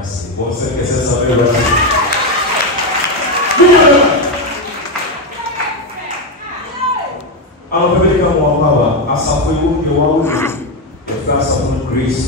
Merci. Bon, c'est que ça s'appelle. Alors, je vais dire à sa fille, the first of Grace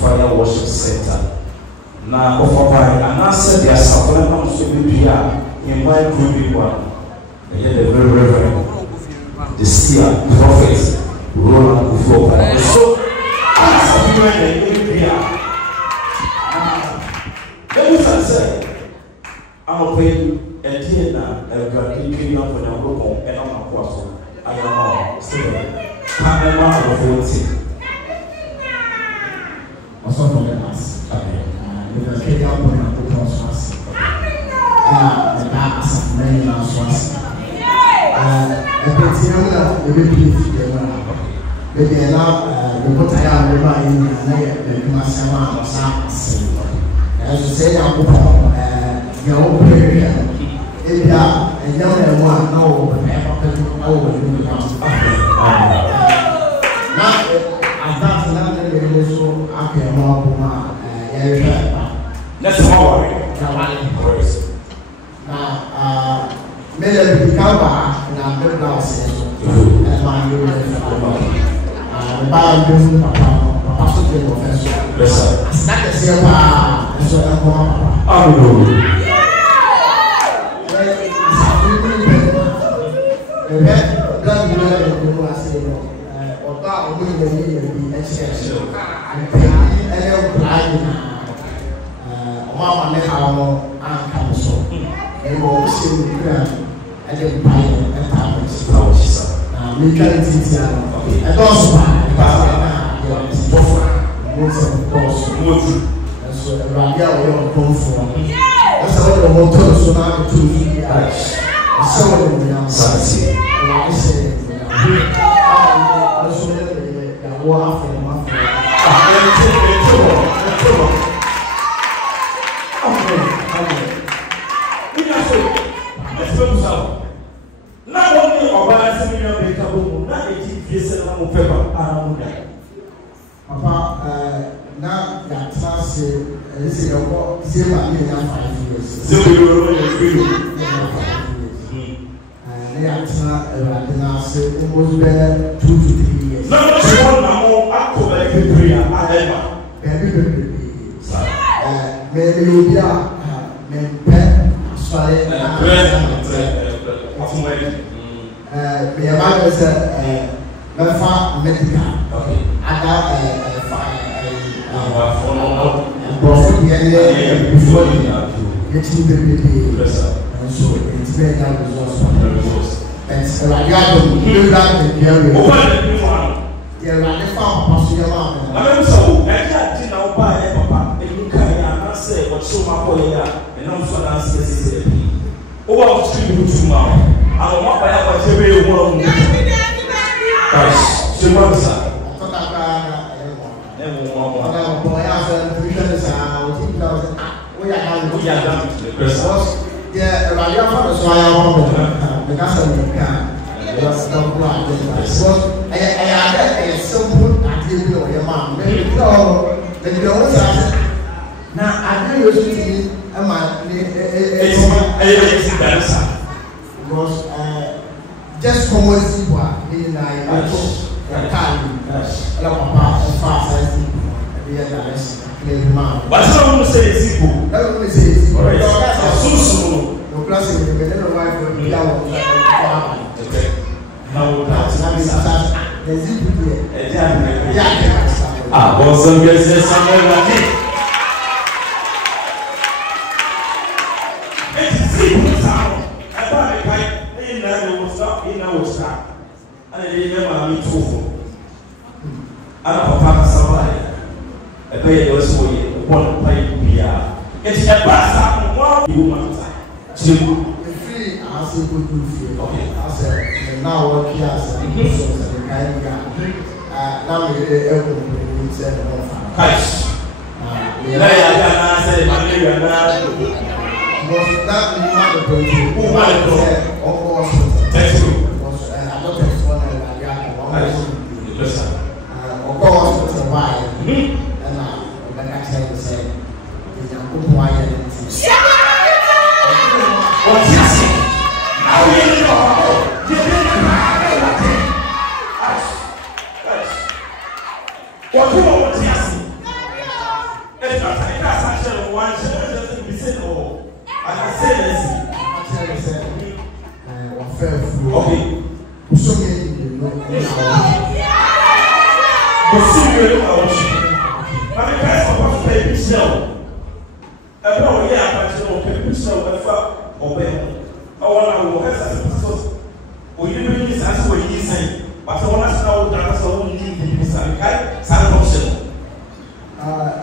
Fire Worship Center. Now, and I said, there are some comes to be here. Invite good one. And yet, the very reverend, the seer, prophet, Roland Ufo. So, as a friend, here. Let me say, I'm paying a dinner, a good king up when I'm going, and I'm not crossing. I am still. I'm a man of 40. Also, from the house. We are getting up when I'm going to house. The back of many houses. A bit younger, the baby, maybe allow the water in the Masama or Sam. As you say, I'm your own period. If you are a young one, no, but over the house. Now, I thought another also after more. Let's worry. Now, maybe become back and I'm very glad that's why I'm doing it. The Bible, Papa, professor. Yes, sir. It's not the same. So I'm going. Oh, Nyankopɔn ayɛ ne nti. What's this? Now we know. You didn't know what it. What do you want to see? It's not like that's actually one. She doesn't be said, oh, I can say this. Okay. So many I'm the best of us baby snow. I know, yeah, but you know, baby snow, obey. I want to have such we didn't really answer what you say, but I want to know that so we need to be some kind of option.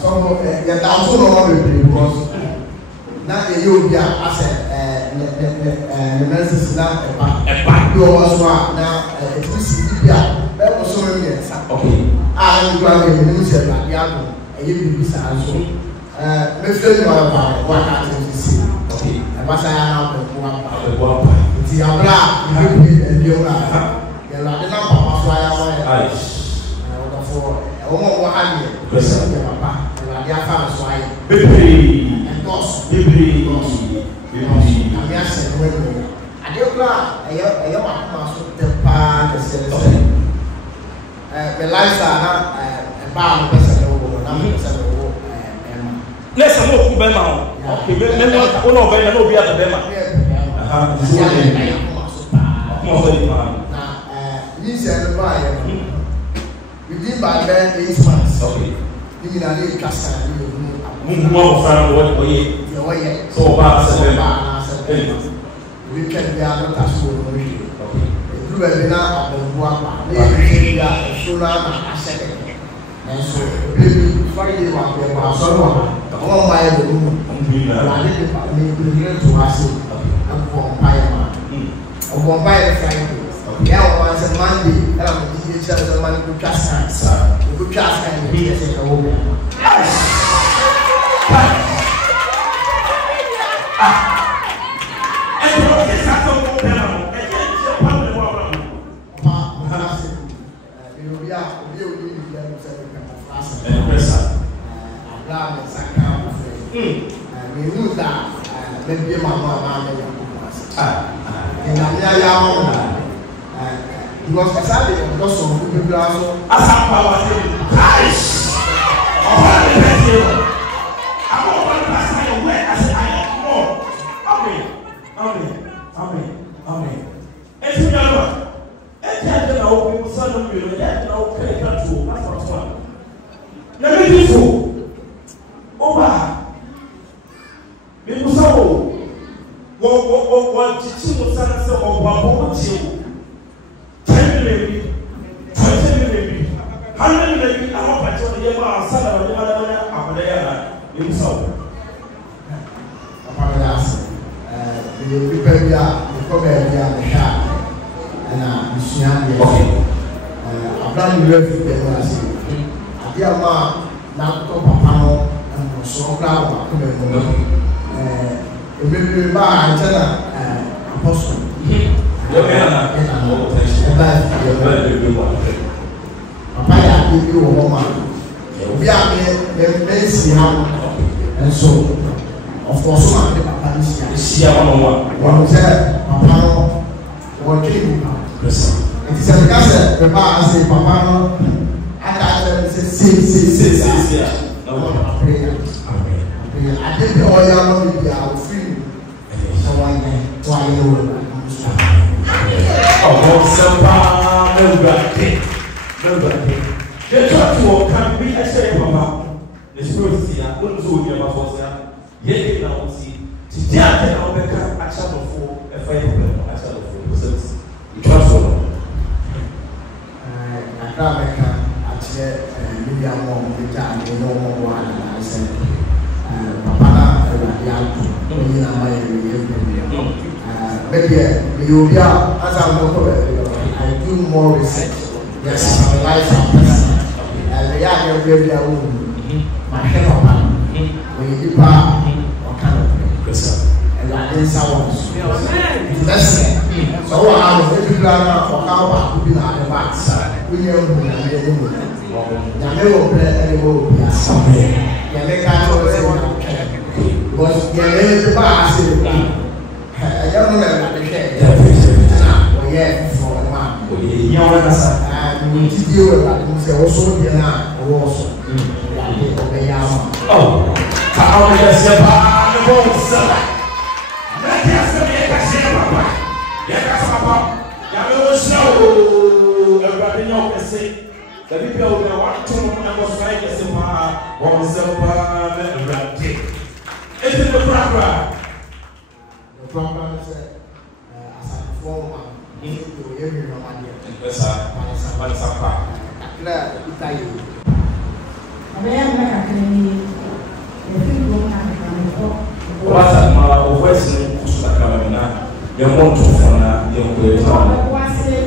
So, yeah, that's all I because now you be as the message is not a back door as well. Now, it's this that was so many years. Okay. I am going to use it like Yago, and you will be sad. So, Mr. What happened to see? Okay. And what I am the one. The Abra, you and you are the number of why I was for a woman 100%. Papa, and I found why. And boss, I don't know. I the pan, the lifestyle, a bar, let's move to Bema. Okay, no, be at the Bema. We did by 8 months. Okay. You need a so about we can be out of that school. Okay. You will be now at the one. And so, Friday, one by the room. I didn't to us and for Payama. Or by the Friday. Now, once a Monday, and I'm teaching the man who cast hands. Who cast and be a woman. Maybe Mamma, and I'm because I said it was also people also. As I'm power, I'm one person away. I said, I am more. Amen. And you know, and then people son of you, that no pay control. That's what's one. Let me be so. Over. People so. What teaching was son of one team. 10 million. 100 million. I'm not going to get my son of the other. I'm there. You saw. The people are the car and okay. I've done the rest of the I dear ma now to papa and so proud of apostle. Papa, give you a woman. We are and so, of course, Papa is one said, Papa, one king. It is a castle, Papa, I say, Papa, and I say, I did the oil of the free. So I know. Oh, somebody. The church will come be a shame about the spirit. I couldn't do it about yet. Now, see, today I can become a channel for a fire problem. A channel for you trust one. I can't make a more time, you know, more. I said, Papa, maybe you be as I'm I do more research. Yes, I'm a lifestyle person. And the young baby, my head of when you dip or kind of and I didn't sound listen. So I have a people or how about who be on the back side. We know who I am. Now, never play any more. Yes, I make because the bar said, I don't know that the share. Yeah, for one. And we need to deal with that. We also be now also. Oh, how many years have I been? Let us make a share, Papa. Yes, Papa. You snow. Everybody knows the same. The people who want to was like a simple one silver and rapid. It's in the program. The program is as a former. Yes, sir. What's up, my voice? You want to find out your way.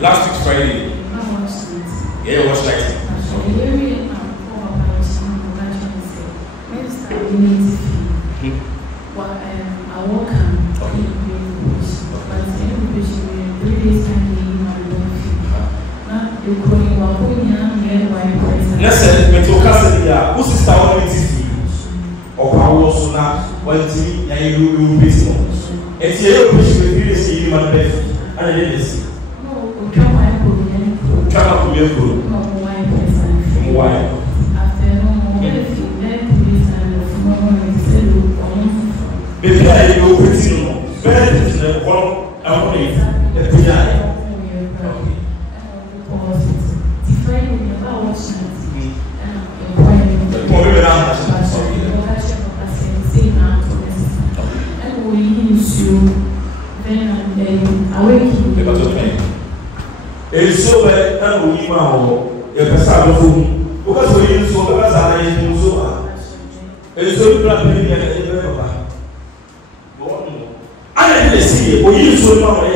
Last week Friday. Yeah, what's like? Listen, when you cast it, who sister want to see or power so now when TV and you business. It's your push with you see you man best and then this. Come up with your why? If I go with you, better is the one I want to it's so bad that we know your person because we use so much as so it's so bad I didn't see we use so much